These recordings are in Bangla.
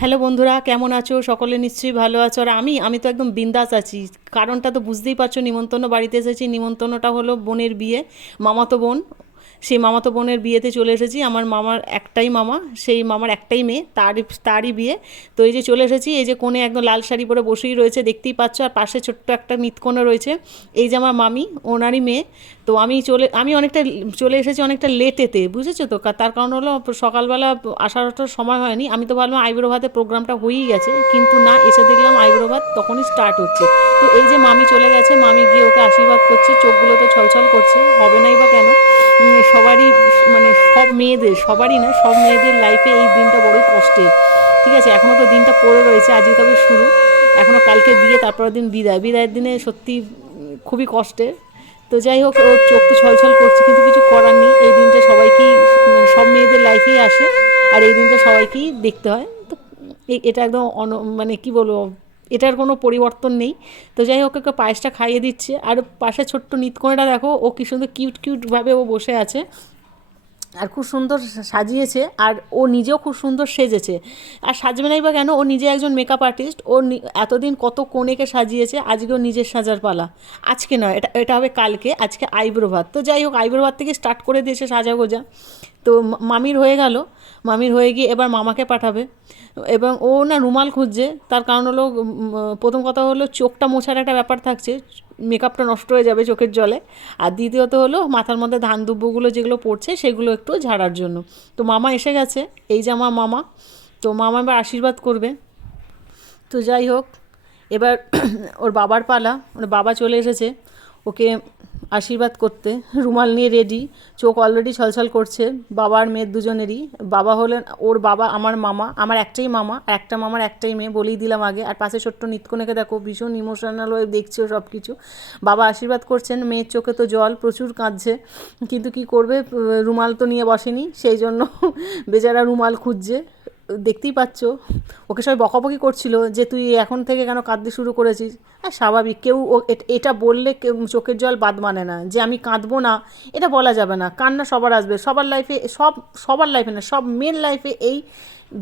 হ্যালো বন্ধুরা, কেমন আছো? সকলে নিশ্চয়ই ভালো আছো। আর আমি তো একদম বিন্দাস আছি। কারণটা তো বুঝতেই পারছো, নিমন্ত্রণ বাড়িতে এসেছি। নিমন্ত্রণটা হলো বোনের বিয়ে, মামাতো বোন। সেই মামাতো বোনের বিয়েতে চলে এসেছি। আমার মামার একটাই মামা, সেই মামার একটাই মেয়ে, তারই বিয়ে। তো এই যে চলে এসেছি, এই যে কোণে একদম লাল শাড়ি পরে বসেই রয়েছে, দেখতেই পাচ্ছ। আর পাশে ছোট্ট একটা মিতকোণও রয়েছে। এই যে আমার মামি, ওনারই মেয়ে। তো আমি অনেকটা চলে এসেছি অনেকটা লেটেতে, বুঝেছো তো। তার কারণ হলো সকালবেলা আসার সময় হয়নি। আমি তো ভাবলাম আইবুড়ো ভাতের প্রোগ্রামটা হয়েই গেছে, কিন্তু না, এসে দেখলাম আইবুড়ো ভাত তখনই স্টার্ট হচ্ছে। তো এই যে মামি চলে গেছে, মামি গিয়ে ওকে আশীর্বাদ করছে, চোখগুলো তো ছলছল করছে, হবে নাই বা কেন। সবারই, মানে সব মেয়েদের, সবারই না, সব মেয়েদের লাইফে এই দিনটা বড়ই কষ্টের। ঠিক আছে, এখনও তো দিনটা পড়ে রয়েছে, আজকে তবে শুরু। এখনও কালকে বিয়ে, তারপরের দিন বিদায়ের দিনে সত্যি খুবই কষ্টের। তো যাই হোক, ওর চোখ তো ছলছল করছে, কিন্তু কিছু করার নেই। এই দিনটা সবাইকেই, মানে সব মেয়েদের লাইফেই আসে, আর এই দিনটা সবাইকেই দেখতে হয়। তো এটা একদম মানে কি বলবো, এটার কোনো পরিবর্তন নেই। তো যাই হোক, ওকে পায়েসটা খাইয়ে দিচ্ছে। আর পাশে ছোট্ট নিতকোণেটা দেখো, ও কি সুন্দর কিউটভাবে ও বসে আছে, আর খুব সুন্দর সাজিয়েছে। আর ও নিজেও খুব সুন্দর সেজেছে। আর সাজবে নাই বা কেন, ও নিজে একজন মেকআপ আর্টিস্ট। ও এতদিন কত কনেকে সাজিয়েছে, আজকেও নিজের সাজার পালা। আজকে নয়, এটা এটা হবে কালকে। আজকে আইব্রো ভাত। তো যাই হোক, আইব্রো ভাত থেকে স্টার্ট করে দিয়েছে সাজা গোজা। তো মামির হয়ে গেল, মামির হয়ে গিয়ে এবার মামাকে পাঠাবে। এবং ও না রুমাল খুঁজছে। তার কারণ হলো, প্রথম কথা হলো চোখটা মোছার একটা ব্যাপার থাকছে, মেকআপটা নষ্ট হয়ে যাবে চোখের জলে। আর দ্বিতীয়ত হলো মাথার মধ্যে ধান দুব্বগুলো যেগুলো পড়ছে সেগুলো একটু ঝাড়ার জন্য। তো মামা এসে গেছে, এই যে আমার মামা। তো মামা এবার আশীর্বাদ করবে। তো যাই হোক, এবার ওর বাবার পালা। ওর বাবা চলে এসেছে ওকে আশীর্বাদ করতে, রুমাল নিয়ে রেডি। চোখ অলরেডি ছলছল করছে বাবা আর মেয়ের দুজনেরই। বাবা হলেন ওর বাবা, আমার মামা, আমার একটাই মামা, আর একটা মামার একটাই মেয়ে, বলেই দিলাম আগে। আর পাশে ছোট্ট নিতকোণেকে দেখো, ভীষণ ইমোশনাল হয়ে দেখছে সব কিছু। বাবা আশীর্বাদ করছেন, মেয়ের চোখে তো জল, প্রচুর কাঁদছে। কিন্তু কি করবে, রুমাল তো নিয়ে বসেনি, সেই জন্য বেচারা রুমাল খুঁজছে। দেখতেই পাচ্ছ, ওকে সবাই বকাবকি করছিল যে তুই এখন থেকে কেন কাঁদতে শুরু করেছিস। আর স্বাভাবিক, কেউ এটা বললে কেউ চোখের জল বাদ মানে না যে আমি কাঁদবো না, এটা বলা যাবে না। কান্না সবার আসবে, সবার লাইফে, সবার লাইফে না, সব মেয়ের লাইফে এই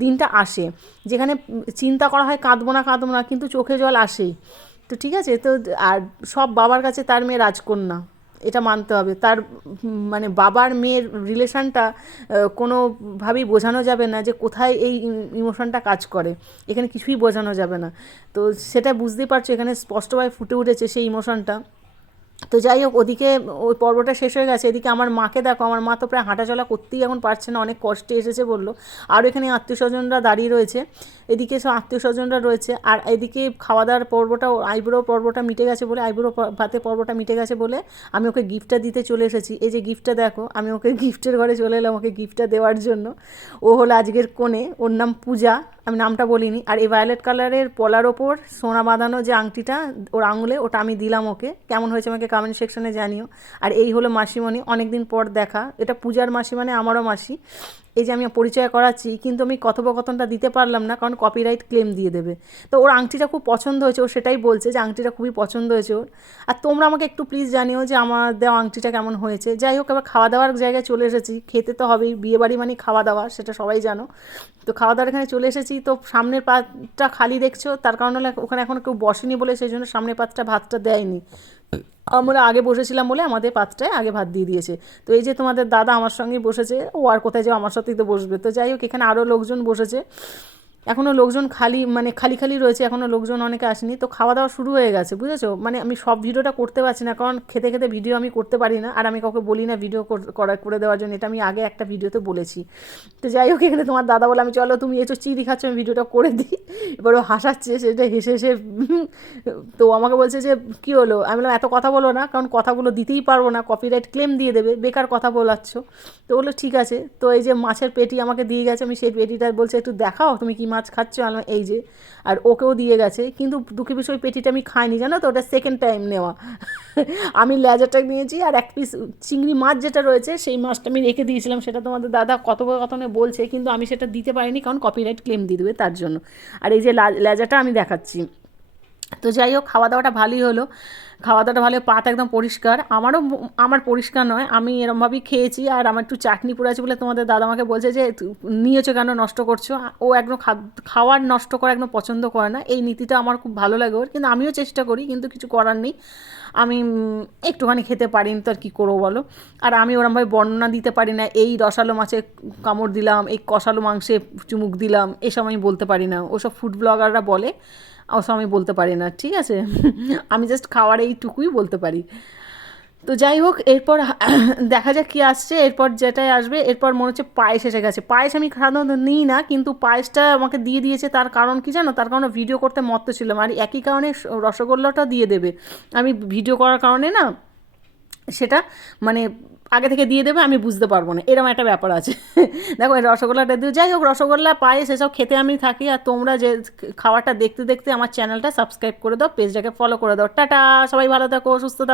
দিনটা আসে, যেখানে চিন্তা করা হয় কাঁদবো না, কিন্তু চোখে জল আসেই। তো ঠিক আছে তো। আর সব বাবার কাছে তার মেয়ে রাজকন্যা, এটা মানতে হবে। তার মানে বাবার মেয়ের রিলেশানটা কোনোভাবেই বোঝানো যাবে না যে কোথায় এই ইমোশনটা কাজ করে, এখানে কিছুই বোঝানো যাবে না। তো সেটা বুঝতেই পারছো, এখানে স্পষ্টভাবে ফুটে উঠেছে সেই ইমোশনটা। তো যাই হোক, ওদিকে ওই পর্বটা শেষ হয়ে গেছে। এদিকে আমার মাকে দেখো, আমার মা তো প্রায় হাঁটাচলা করতেই এখন পারছে না, অনেক কষ্টে এসেছে বললো। আর এখানে আত্মীয় স্বজনরা দাঁড়িয়ে রয়েছে, এদিকে সব আত্মীয় স্বজনরা রয়েছে। আর এদিকে খাওয়া দাওয়ার পর্বটা, আইবুড়ো পর্বটা মিটে গেছে বলে, আইবুড়ো ভাতে পর্বটা মিটে গেছে বলে আমি ওকে গিফটটা দিতে চলে এসেছি। এই যে গিফটটা দেখো, আমি ওকে গিফটের ঘরে চলে এলাম ওকে গিফটটা দেওয়ার জন্য। ও হলো আজকের কনে, ওর নাম পূজা, আমি নামটা বলিনি। আর এই ভায়োলেট কালারের পলার ওপর সোনা বাঁধানো যে আংটিটা ওর আঙুলে, ওটা আমি দিলাম ওকে। কেমন হয়েছে আমাকে কমেন্ট সেকশনে জানিও। আর এই হলো মাসিমণি, অনেক দিন পর দেখা। এটা পূজার মাসি, মানে আমারও মাসি। এই যে আমি পরিচয় করাচ্ছি, কিন্তু আমি কথোপকথনটা দিতে পারলাম না, কারণ কপিরাইট ক্লেম দিয়ে দেবে। তো ওর আংটিটা খুব পছন্দ হয়েছে, ও সেটাই বলছে যে আংটিটা খুবই পছন্দ হয়েছে ওর। আর তোমরা আমাকে একটু প্লিজ জানিও যে আমার দেওয়া আংটিটা কেমন হয়েছে। যাই হোক, এবার খাওয়া দাওয়ার জায়গায় চলে এসেছি, খেতে তো হবেই, বিয়েবাড়ি মানে খাওয়া দাওয়া, সেটা সবাই জানো। তো খাওয়া দাওয়ার এখানে চলে এসেছি। তো সামনের পাতটা খালি দেখছো, তার কারণ হলো ওখানে এখন কেউ বসেনি বলে সেই জন্য সামনের পাতটা ভাতটা দেয়নি। আমরা আগে বসেছিলাম বলে আমাদের পাত্রটায় আগে ভাত দিয়ে দিয়েছে। তো এই যে তোমাদের দাদা আমার সঙ্গেই বসেছে, ও আর কোথায় যাও, আমার সাথেই তো বসবে। তো যাই হোক, এখানে আরও লোকজন বসেছে, এখনও লোকজন খালি, মানে খালি খালি রয়েছে, এখনও লোকজন অনেকে আসেনি। তো খাওয়া দাওয়া শুরু হয়ে গেছে, বুঝেছো। মানে আমি সব ভিডিওটা করতে পারছি না, কারণ খেতে খেতে ভিডিও আমি করতে পারি না। আর আমি কাউকে বলি না ভিডিও করে দেওয়ার জন্য, এটা আমি আগে একটা ভিডিওতে বলেছি। তো যাই হোক, এখানে তোমার দাদা বলে আমি চলো তুমি এসো চিড়ি খাচ্ছ, আমি ভিডিওটা করে দিই। এবার ও হাসাচ্ছে, সেটা হেসে হেসে তো আমাকে বলছে যে কী হলো। আমি বললাম এত কথা বলো না, কারণ কথাগুলো দিতেই পারবো না, কপিরাইট ক্লেম দিয়ে দেবে, বেকার কথা বলাচ্ছ। তো বললো ঠিক আছে। তো এই যে মাছের পেটি আমাকে দিয়ে গেছে, আমি সেই পেটিটা বলছে একটু দেখাও তুমি কী মাছ খাচ্ছ। আমি এই যে, আর ওকেও দিয়ে গেছে। কিন্তু দুঃখের বিষয়, পেটিটা আমি খাইনি, জানো তো, ওটা সেকেন্ড টাইম নেওয়া। আমি লেজারটা নিয়েছি, আর এক পিস চিংড়ি মাছ যেটা রয়েছে সেই মাছটা আমি রেখে দিয়েছিলাম, সেটা তোমাদের দাদা কথোপকথনে বলছে, কিন্তু আমি সেটা দিতে পারিনি, কারণ কপিরাইট ক্লেম দিয়ে দেবে তার জন্য। আর এই যে লেজাটা আমি দেখাচ্ছি, তো যাই হোক, খাওয়া দাওয়াটা ভালোই হলো, খাওয়া দাওয়াটা ভালো, পাত একদম পরিষ্কার, আমার পরিষ্কার নয়, আমি এরমভাবেই খেয়েছি। আর আমার একটু চাটনি পড়ে আছে বলে তোমাদের দাদা আমাকে বলছে যে নিয়েছো কেন, নষ্ট করছো। ও একদম খাওয়ার নষ্ট করা একদম পছন্দ করে না, এই নীতিটা আমার খুব ভালো লাগে ওর, কিন্তু আমিও চেষ্টা করি, কিন্তু কিছু করার নেই। আমি একটুখানি খেতে পারিনি তো আর কী করবো বলো। আর আমি ওরমভাবে বর্ণনা দিতে পারি না, এই রসালো মাছে কামড় দিলাম, এই কষালো মাংসে চুমুক দিলাম, এসব আমি বলতে পারি না, ওসব ফুড ব্লগাররা বলে, ওসব আমি বলতে পারি না, ঠিক আছে। আমি জাস্ট খাওয়ার এইটুকুই বলতে পারি। তো যাই হোক, এরপর দেখা যাক কী আসছে, এরপর যেটাই আসবে, এরপর মনে হচ্ছে পায়েস এসে গেছে। পায়েস আমি সাধারণত নিই না, কিন্তু পায়েসটা আমাকে দিয়ে দিয়েছে, তার কারণ কি জানো, তার কারণে ভিডিও করতে মত্ত ছিলাম, আর একই কারণে রসগোল্লাটা দিয়ে দেবে, আমি ভিডিও করার কারণে না সেটা মানে আগে থেকে দিয়ে দেবে, আমি বুঝতে পারবো না, এরকম একটা ব্যাপার আছে। দেখো এই রসগোল্লাটা দিয়ে, যাই হোক, রসগোল্লা পায়েস এসব খেতে আমি থাকি, আর তোমরা যে খাওয়াটা দেখতে দেখতে আমার চ্যানেলটা সাবস্ক্রাইব করে দাও, পেজটাকে ফলো করে দাও। টাটা, সবাই ভালো থাকো, সুস্থ থাকো।